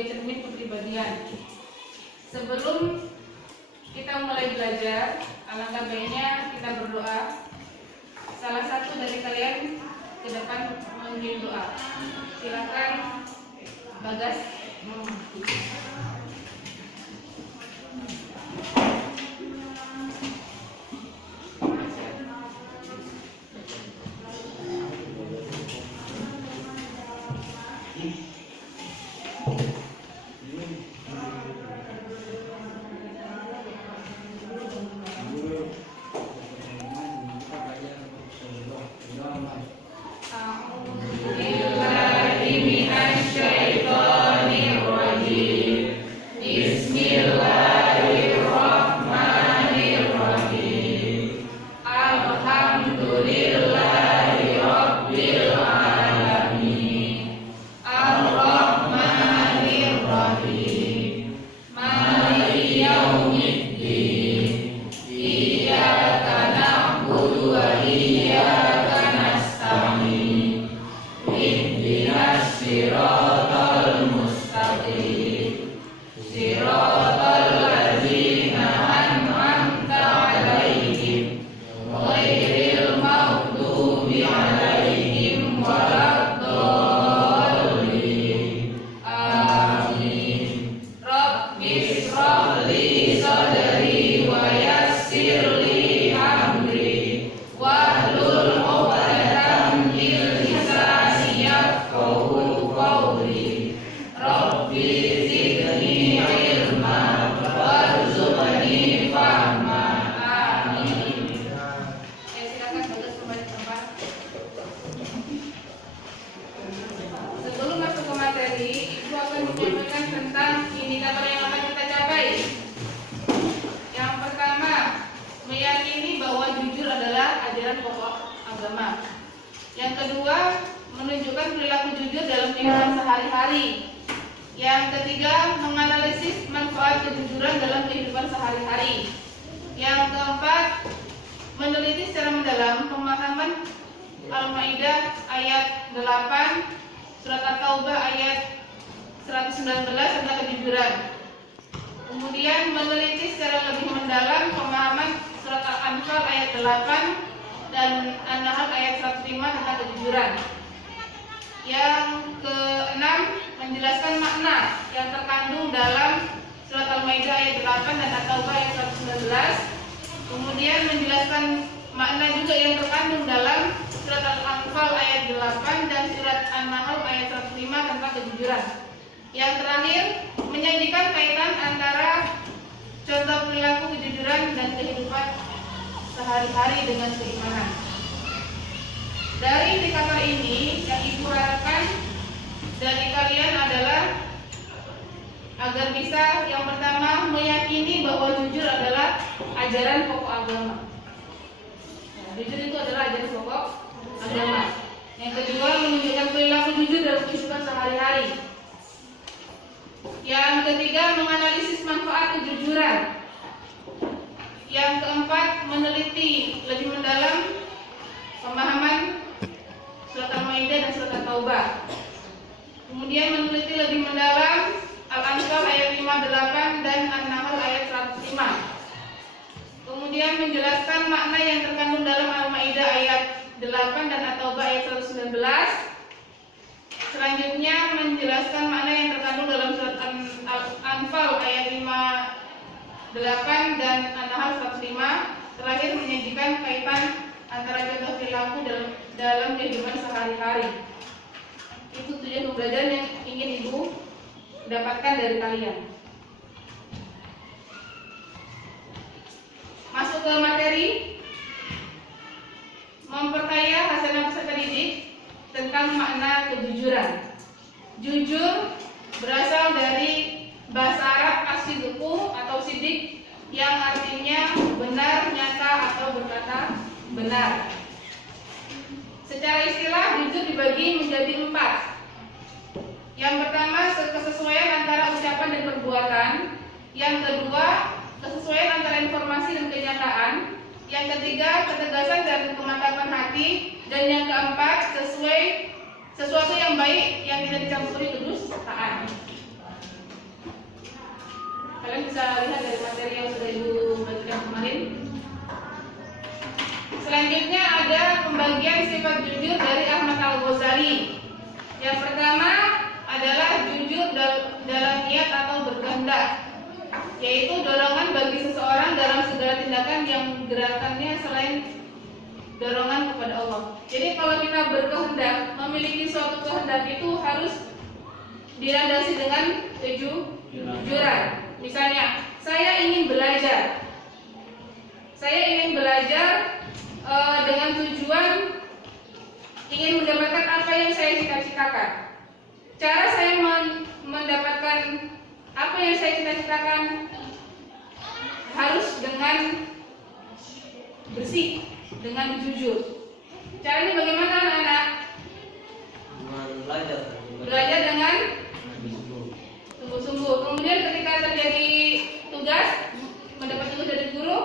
sebagai cermin kepribadian. Sebelum kita mulai belajar, alangkah baiknya kita berdoa. Salah satu dari kalian ke depan mengirim doa. Silakan Bagas. Yang kedua, menunjukkan perilaku jujur dalam kehidupan sehari-hari. Yang ketiga, menganalisis manfaat kejujuran dalam kehidupan sehari-hari. Yang keempat, meneliti secara mendalam pemahaman Al-Maidah ayat 8, Surat At-Taubah ayat 119 tentang kejujuran. Kemudian meneliti secara lebih mendalam pemahaman Surat Al-Anfal ayat 8 dan An-Nahl ayat 105 tentang kejujuran. Yang keenam, menjelaskan makna yang terkandung dalam Surat Al-Maidah ayat 8 dan At-Taubah ayat 119. Kemudian menjelaskan makna juga yang terkandung dalam Surat Al-Anfal ayat 8 dan Surat An-Nahl ayat 105 tentang kejujuran. Yang terakhir, menyajikan kaitan antara contoh perilaku kejujuran dan kehidupan sehari-hari dengan keimanan. Dari indikator ini, yang Ibu harapkan dari kalian adalah agar bisa yang pertama meyakini bahwa jujur adalah ajaran pokok agama. Nah, jujur itu adalah ajaran pokok agama. Yang kedua, menunjukkan perilaku jujur dalam kehidupan sehari-hari. Yang ketiga, menganalisis manfaat kejujuran. Yang keempat, meneliti lebih mendalam pemahaman Surat Al-Maidah dan Surat At-Taubah. Kemudian meneliti lebih mendalam Al-Anfal ayat 58 dan An-Nahl ayat 105. Kemudian menjelaskan makna yang terkandung dalam Al-Maidah ayat 8 dan At-Taubah ayat 119. Selanjutnya menjelaskan makna yang terkandung dalam Surat Al-Anfal ayat 58 dan An-Nahl 105. Terakhir menyajikan kaitan antara contoh perilaku dalam kehidupan sehari-hari. Itu tujuan pembelajaran yang ingin Ibu dapatkan dari kalian. Masuk ke materi, memperkaya hasanah peserta didik tentang makna kejujuran. Jujur berasal dari bahasa Arab as-sidqu atau sidik, yang artinya benar, nyata, atau berkata benar. Secara istilah, jujur dibagi menjadi 4. Yang pertama, kesesuaian antara ucapan dan perbuatan. Yang kedua, kesesuaian antara informasi dan kenyataan. Yang ketiga, ketegasan dan kemantapan hati. Dan yang keempat, sesuatu yang baik yang tidak dicampuri kedustaan. Kalian bisa lihat dari materi yang sudah Ibu bagikan kemarin. Selanjutnya ada pembagian sifat jujur dari Ahmad Al-Ghazali. Yang pertama adalah jujur dalam niat atau berkehendak, yaitu dorongan bagi seseorang dalam segala tindakan yang gerakannya selain dorongan kepada Allah. Jadi kalau kita berkehendak, memiliki suatu kehendak itu harus dilandasi dengan kejujuran. Misalnya, saya ingin belajar. Saya ingin belajar dengan tujuan ingin mendapatkan apa yang saya cita-citakan. Cara saya mendapatkan apa yang saya cita-citakan harus dengan bersih, dengan jujur. Caranya bagaimana anak-anak? Belajar dengan sungguh-sungguh. Kemudian ketika terjadi tugas, mendapat tugas dari guru,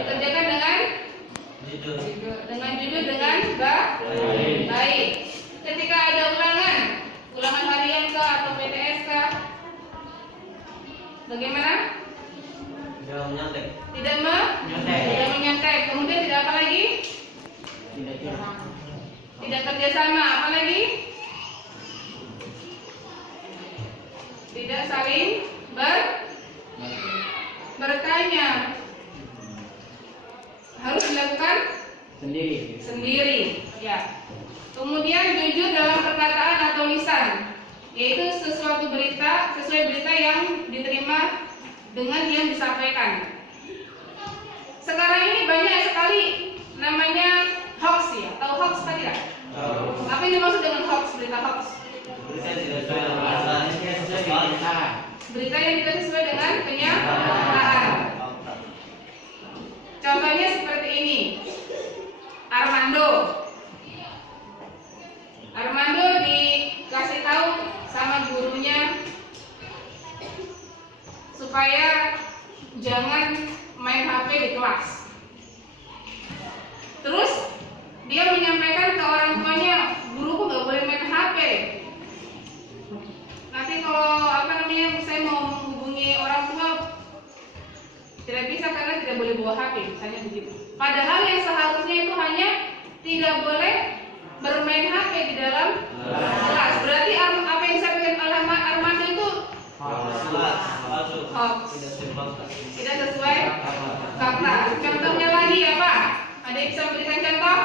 dikerjakan dengan jujur, dengan baik. Ketika ada ulangan harian atau PTS bagaimana? Tidak menyantai. Kemudian tidak apa lagi? Tidak kerjasama. Apa lagi? Tidak saling bertanya. Harus dilakukan sendiri. Ya. Kemudian jujur dalam perkataan atau lisan, yaitu sesuai berita yang diterima dengan yang disampaikan. Sekarang ini banyak sekali namanya hoax ya. Tahu hoax tadi tidak? Apa yang dimaksud dengan hoax? Berita hoax. Berita yang tidak sesuai dengan kenyataan. Contohnya seperti ini. Armando dikasih tahu sama gurunya supaya jangan main HP di kelas. Terus dia menyampaikan ke orang tuanya, guruku nggak boleh main HP. Nanti kalau saya mau menghubungi orang tua tidak bisa karena tidak boleh bawa HP, misalnya begitu. Padahal yang seharusnya itu hanya tidak boleh bermain HP di dalam kelas. Berarti apa yang disampaikan oleh Armando itu hoax, tidak sesuai fakta. Contohnya lagi apa? Ada yang bisa memberikan contoh?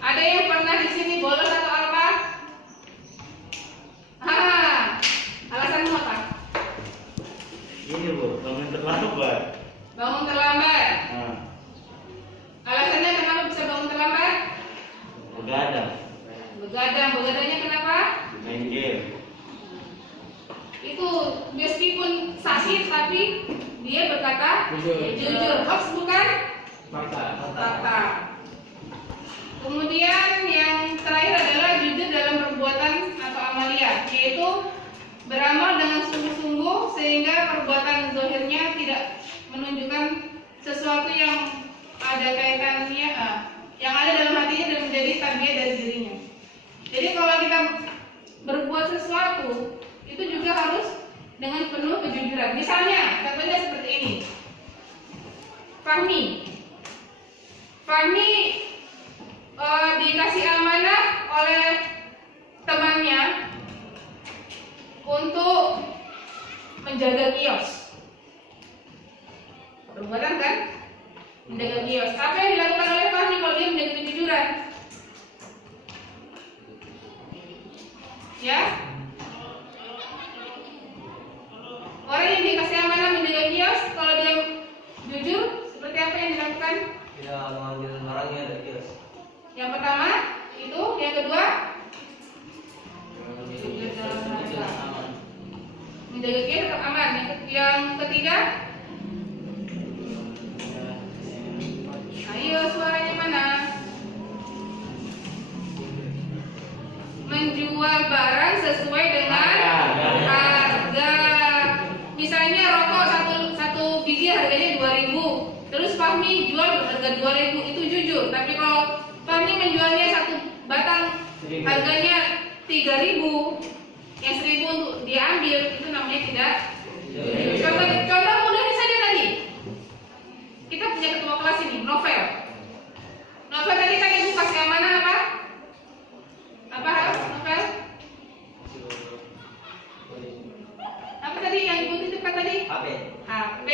Ada yang pernah di sini bolos atau apa? Alasanmu apa? Ini Bu, bangun terlambat. Bangun terlambat. Alasannya kenapa bisa bangun terlambat? Begadangnya kenapa? Main game. Itu meskipun sakit tapi dia berkata jujur. Hoax bukan? Fakta. Kemudian yang terakhir adalah jujur dalam perbuatan atau amalia, yaitu beramal dengan sungguh-sungguh sehingga perbuatan zahirnya tidak menunjukkan sesuatu yang ada kaitannya, yang ada dalam hatinya dan menjadi tabiat dari dirinya. Jadi kalau kita berbuat sesuatu itu juga harus dengan penuh kejujuran. Misalnya, contohnya seperti ini. Fahmi dikasih amanah oleh temannya untuk menjaga kios. Perbuatan kan? Menjaga kios. Apa yang dilakukan oleh Fahmi kalau dia menjaga kejujuran? Ya? Orang yang dikasih amanah menjaga kios, kalau dia jujur, seperti apa yang dilakukan? Ya, mengambil barangnya dari kios. Yang pertama, itu. Yang kedua, menjaga kios tetap aman. Yang ketiga, ayo suaranya mana? Menjual barang sesuai dengan harga. Misalnya rokok satu biji harganya 2.000, terus Fahmi jual harga 2.000, itu jujur. Tapi kalau Fahmi menjualnya satu batang harganya 3.000, yang 1.000 untuk diambil, itu namanya tidak. Contoh mudahnya saja tadi. Kita punya ketua kelas ini, Novel. Novel tadi kan ibu kasih amanah apa? Apa Novel? Apa tadi yang ibu titipkan tadi? HP. HP.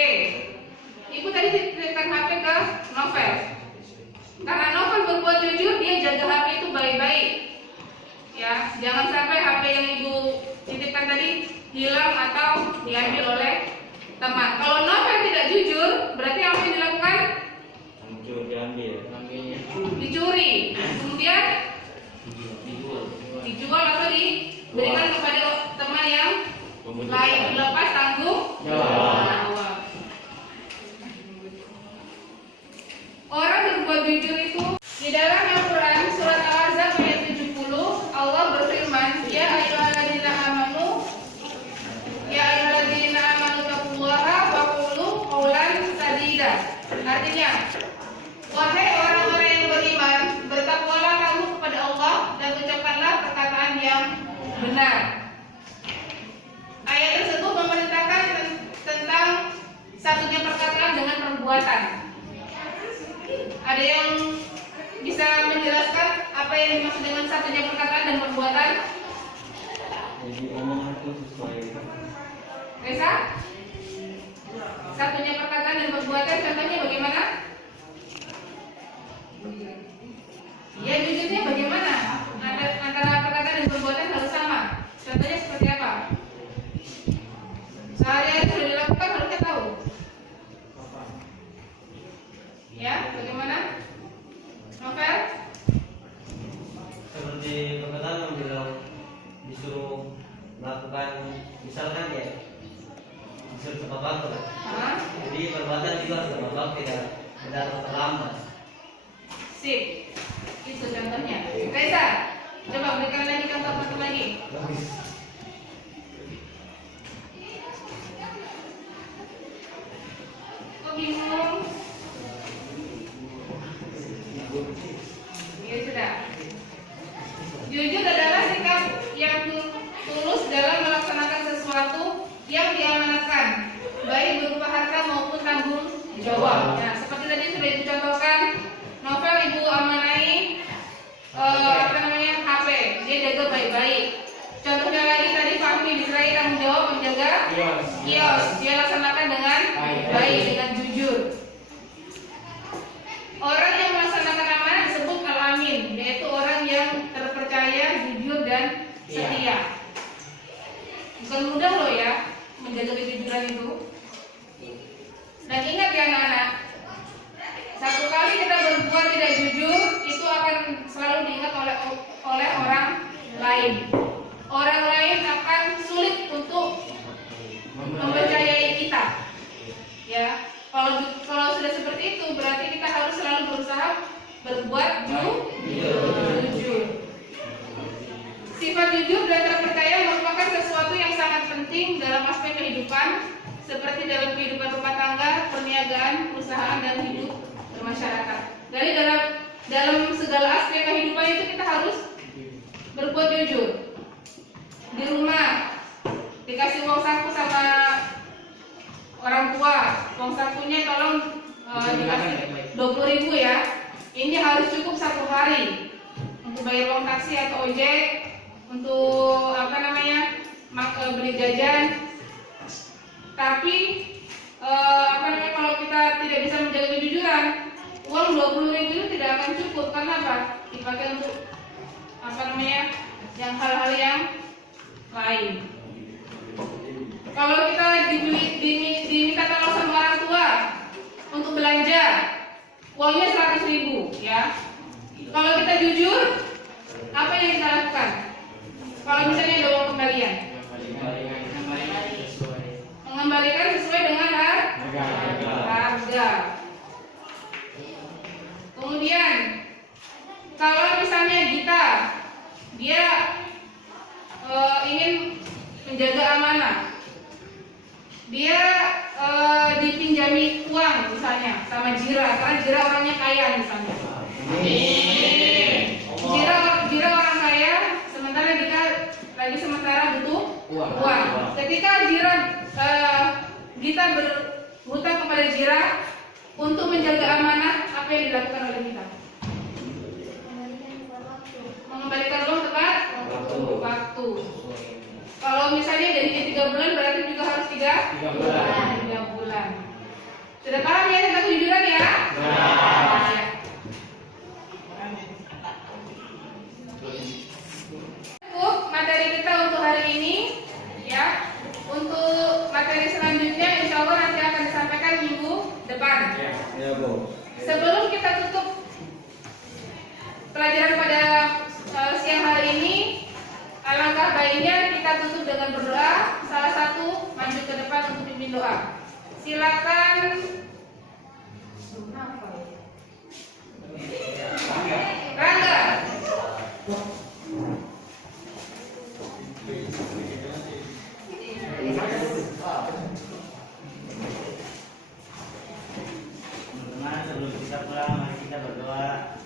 Ibu tadi titipkan HP ke Novel. Karena Novel berbuat jujur, dia jaga HP itu baik-baik. Ya, jangan sampai HP yang ibu titipkan tadi hilang atau diambil oleh teman. Kalau Novel tidak jujur, berarti apa yang dilakukan? Hancur diambil. Dicuri, kemudian dijual atau diberikan kepada teman yang lain, lepas tanggung jawab. Orang berbuat jujur itu di dalam Al-Quran surat Al-Ahzab ayat 70 Allah berfirman, Ya ayyuhalladzina amanu taqullaha wa qulu qawlan sadida. Artinya, wahai orang-orang yang beriman, bertakwalah kamu kepada Allah dan ucapkanlah perkataan yang benar. Ayat tersebut memerintahkan tentang satunya perkataan dengan perbuatan. Ada yang bisa menjelaskan apa yang dimaksud dengan satunya perkataan dan perbuatan? Jadi omongan itu sesuai. Reza? Satunya perkataan dan perbuatan contohnya bagaimana? Ya jujurnya bagaimana? Antara perkataan dan perbuatan harus sama. Contohnya seperti apa? Sehari-hari sudah dilakukan harusnya tahu. Ya, bagaimana? Novel? Seperti perkataan yang bilang disuruh melakukan, misalkan ya disuruh tepat waktu. Hah? Jadi perbuatan juga harus tepat waktu, tidak datang terlambat. Sip. Itu contohnya. Reza, coba berikan lagi contoh satu lagi. Kok bingung? Ya sudah. Jujur adalah sikap yang tulus dalam melaksanakan sesuatu yang diamanatkan, baik berupa harta maupun tanggung jawab. Nah, seperti tadi sudah dicontohkan, Novel ibu amanai HP, dia jaga baik-baik. Contohnya lagi tadi Fahmi diserai tanggung jawab menjaga kios, dia laksanakan dengan baik, dengan jujur. Orang yang melaksanakan amanah disebut al-amin, yaitu orang yang terpercaya, jujur dan setia. Bukan mudah loh ya menjaga kejujuran itu. Dan ingat ya anak-anak, satu kali kita berbuat tidak jujur, itu akan selalu diingat oleh orang lain. Orang lain akan sulit untuk mempercayai kita. Ya, kalau sudah seperti itu, berarti kita harus selalu berusaha berbuat jujur. Sifat jujur dan terpercaya merupakan sesuatu yang sangat penting dalam aspek kehidupan, seperti dalam kehidupan rumah tangga, perniagaan, perusahaan, dan hidup bermasyarakat. Dari dalam segala aspek kehidupan itu kita harus berbuat jujur. Di rumah dikasih uang saku sama orang tua, uang sakunya tolong dikasih 20.000 ya. Ini harus cukup 1 hari untuk bayar uang taksi atau ojek, untuk beli jajan. Tapi kalau kita tidak bisa menjaga kejujuran, uang 20.000 itu tidak akan cukup. Karena apa? Dipakai untuk yang hal-hal yang lain. Kalau kita diminta tolong sama orang tua untuk belanja, uangnya 100.000 ya. Kalau kita jujur, apa yang kita lakukan? Kalau misalnya ada uang kembalian, mengembalikan sesuai dengan harga. Kemudian kalau misalnya dia ingin menjaga amanah, dia dipinjami uang misalnya sama Jira, karena Jira orangnya kaya misalnya. Jira orang kaya, uang. Ketika kita berhutang kepada Jira untuk menjaga amanah, apa yang dilakukan oleh kita? Mengembalikan uang tepat waktu. Kalau misalnya gajinya 3 bulan, berarti juga harus 3 bulan. Sudah paham ya tentang kejujuran ya? Ya. Cukup materi kita untuk hari ini ya. Untuk materi selanjutnya insya Allah nanti akan disampaikan minggu depan. Ya, Bu. Sebelum kita tutup pelajaran pada siang hari ini, alangkah baiknya kita tutup dengan berdoa. Salah satu maju ke depan untuk pimpin doa. Silakan. Rangga. Teman-teman, sebelum kita pulang, mari kita berdoa.